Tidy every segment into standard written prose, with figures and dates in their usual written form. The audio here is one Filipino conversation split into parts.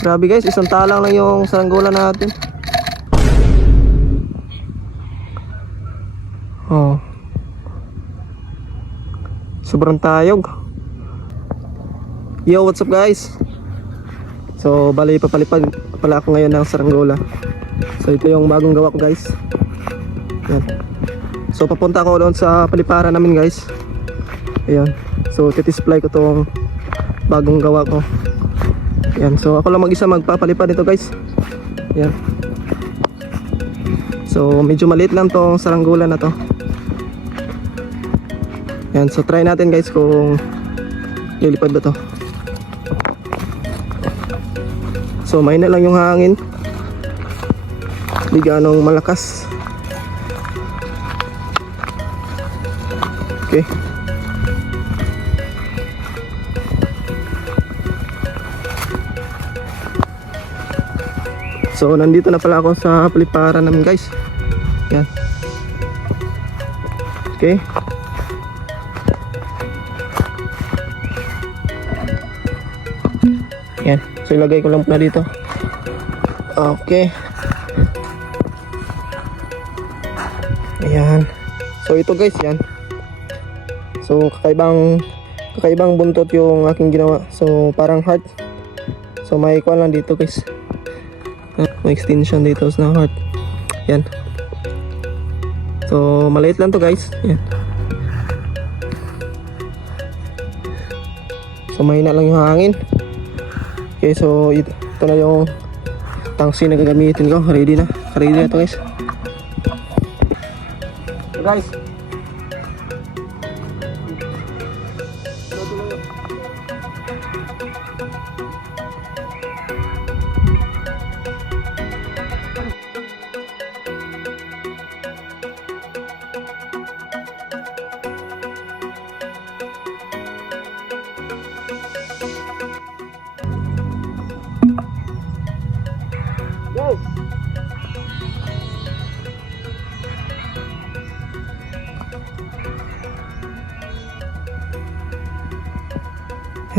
Grabe guys, isang talang lang yung saranggola natin. Oh. Sobrang tayog. Yo, what's up guys? So, bali papalipad pala ako ngayon ng saranggola. So, ito yung bagong gawa ko guys. Yan. So, papunta ako doon sa paliparan namin guys. Ayan. So, titisplay ko tong bagong gawa ko. Yan. So, ako lang mag-isa magpapalipad nito guys. Yan. So, medyo maliit lang tong saranggola na to. Yan. So, try natin guys kung lilipad ba to. So, mahina lang yung hangin. Di ganong malakas. Okay. So, nandito na pala ako sa paliparan namin guys. Yan. Okay. Yan. So, ilagay ko lang pala dito. Okay. Ayan. So, ito guys, yan. So, kakaibang buntot yung aking ginawa. So, parang heart. So, may kuha lang dito guys. May extension dito sa heart. Yan. So, maliit lang to guys. Yan. So, mahina lang yung hangin. Okay, so ito na yung tangsi na gagamitin ko. Ready na. Ready na to guys. So guys,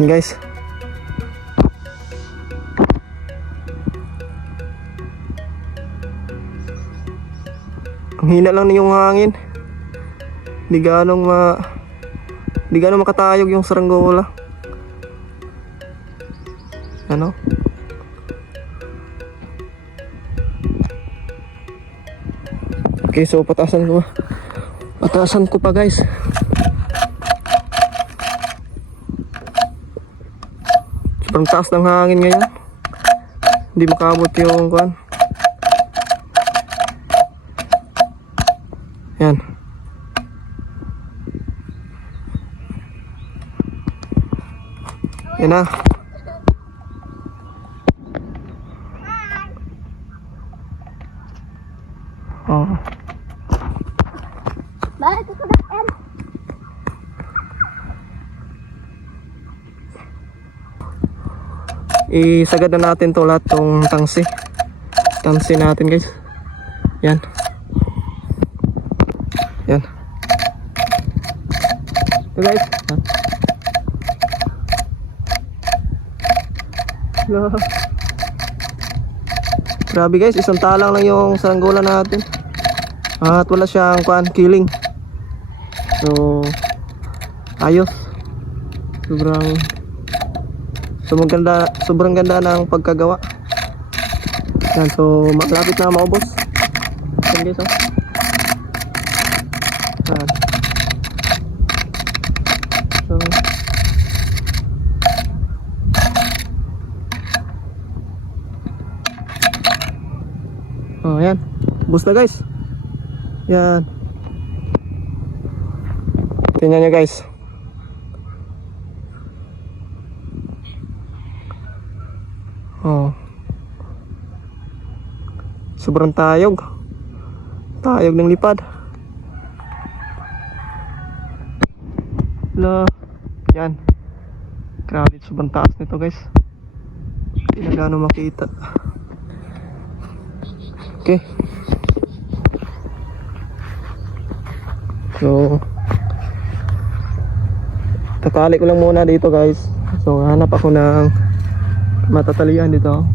yan guys. Ang hina lang na yung hangin. Di ganong makatayog yung saranggola. Ano? Okay, so patasan ko pa guys. Sobrang taas ng hangin ngayon. Hindi makabot yung kuan. Yan. Yan na. Oh. Bakit ito na M? Isagad na natin to lahat tong tangsi natin guys. Yan. Yan. Ito guys. Hello. Grabe guys, isang talang lang yung saranggola natin. At wala siyang killing. So, ayos. Sobrang ganda ng pagkagawa. Yan, so malapit na maubos. Yan guys, oh. Yan. So, oh, yan. Ubos na guys. Yan. Tingnan nyo guys. Oh. Sobrang tayog ng lipad. Hello. Yan. Grabe, sobrang taas nito guys. Hindi na gaano makita. Okay. So, tatali ko lang muna dito guys. So, hanap ako ng matatalian dito.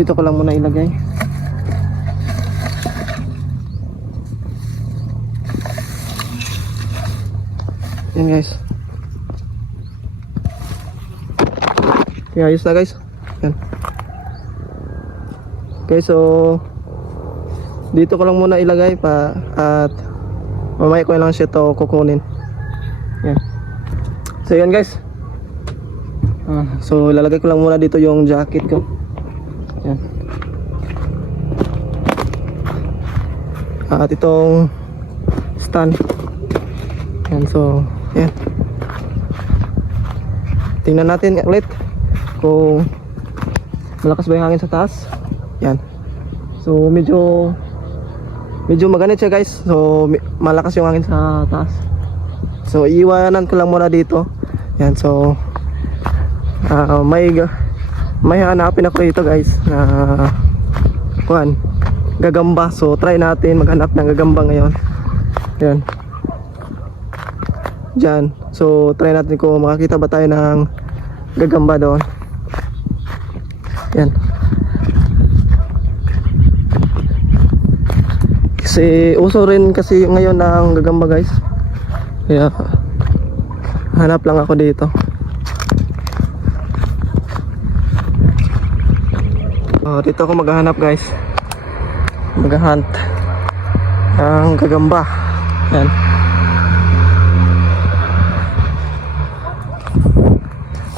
Dito ko lang muna ilagay. Yan guys. Okay, ayos na guys. Yan. Okay, so dito ko lang muna ilagay pa at mamaya ko lang siya to kukunin. Yan. So yan guys. So lalagay ko lang muna dito yung jacket ko. Yan. At itong stand. Yan, so yan. Tingnan natin ulit kung malakas ba yung hangin sa taas. Yan. So medyo maganit siya guys. So malakas yung hangin sa taas. So iiwanan ko lang muna dito. Yan, so may hanapin ako dito guys na gagamba. So try natin maghanap ng gagamba ngayon. Yan. Diyan. So try natin kung makakita ba tayo ng gagamba doon. Yan. Kasi uso rin kasi ngayon ng gagamba guys. Kaya hanap lang ako dito. Dito ako maghahanap guys. Maghahunt ng gagamba. Yan.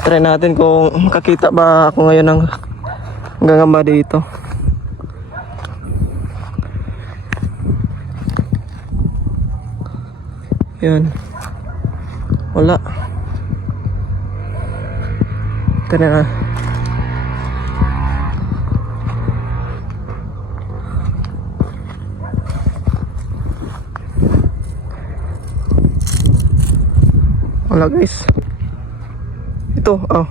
Try natin kung makakita ba ako ngayon ng gagamba dito. Yan. Wala. Tara na. Wala guys. Ito, oh.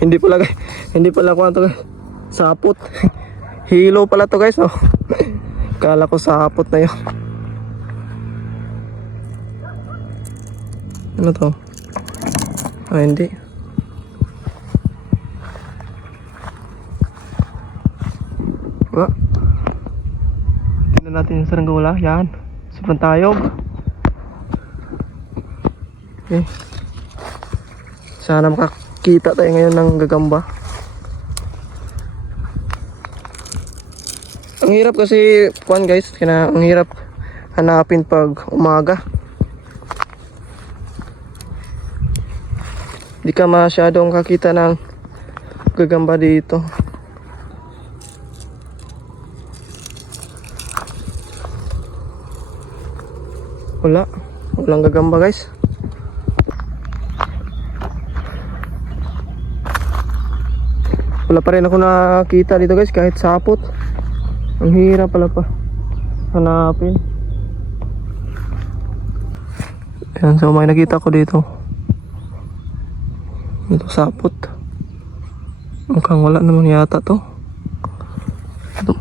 hindi pala ko to guys. Sapot. Hilo pala to guys, oh. Kala ko sapot na 'yon. Ano to? Hindi. Wala. Tingnan natin yung saranggola. Yan. Sobrang tayog. Okay. Sana makakita tayo ngayon ng gagamba. Ang hirap kasi guys, ang hirap hanapin pag umaga. Di ka masyadong kakita ng gagamba dito. Walang gagamba guys. Wala pa rin ako nakita dito guys, kahit sapot. Ang hirap pala pa hanapin. Ayan, so may nakita ko dito. Ito sapot. Mukhang wala naman yata to. Ito.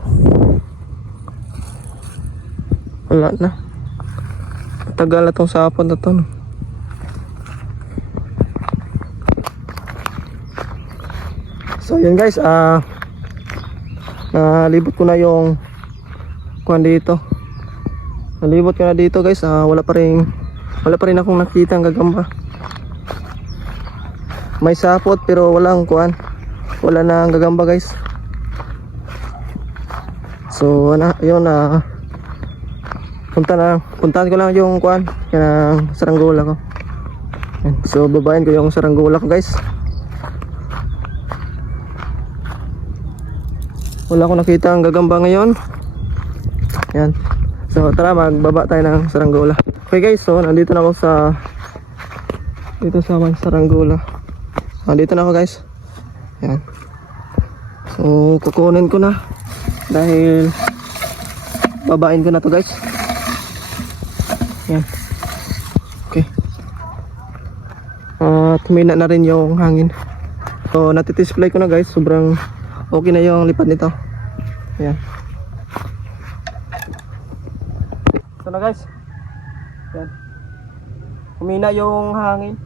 Wala na. Matagal na tong sapot na to. So yun guys, nalibot ko na yung kuwan dito. Nalibot ko na dito guys, wala pa rin akong nakita ang gagamba. May sapot pero walang kuwan. Wala na ang gagamba guys. So yun, puntahan ko lang yung kuwan, yung saranggola ko. So babayin ko yung saranggola ko guys. Wala akong nakita ang gagamba ngayon. Yan. So tara, magbaba tayo ng saranggola. Okay guys, so nandito na ako dito sa may saranggola. Nandito na ako guys. Yan. So kukunin ko na dahil babain ko na to guys. Yan. Okay. Tumina na rin yung hangin. So natidisplay ko na guys. Sobrang okay na yung lipad nito. Ayan. So na guys. Yan. Humina yung hangin.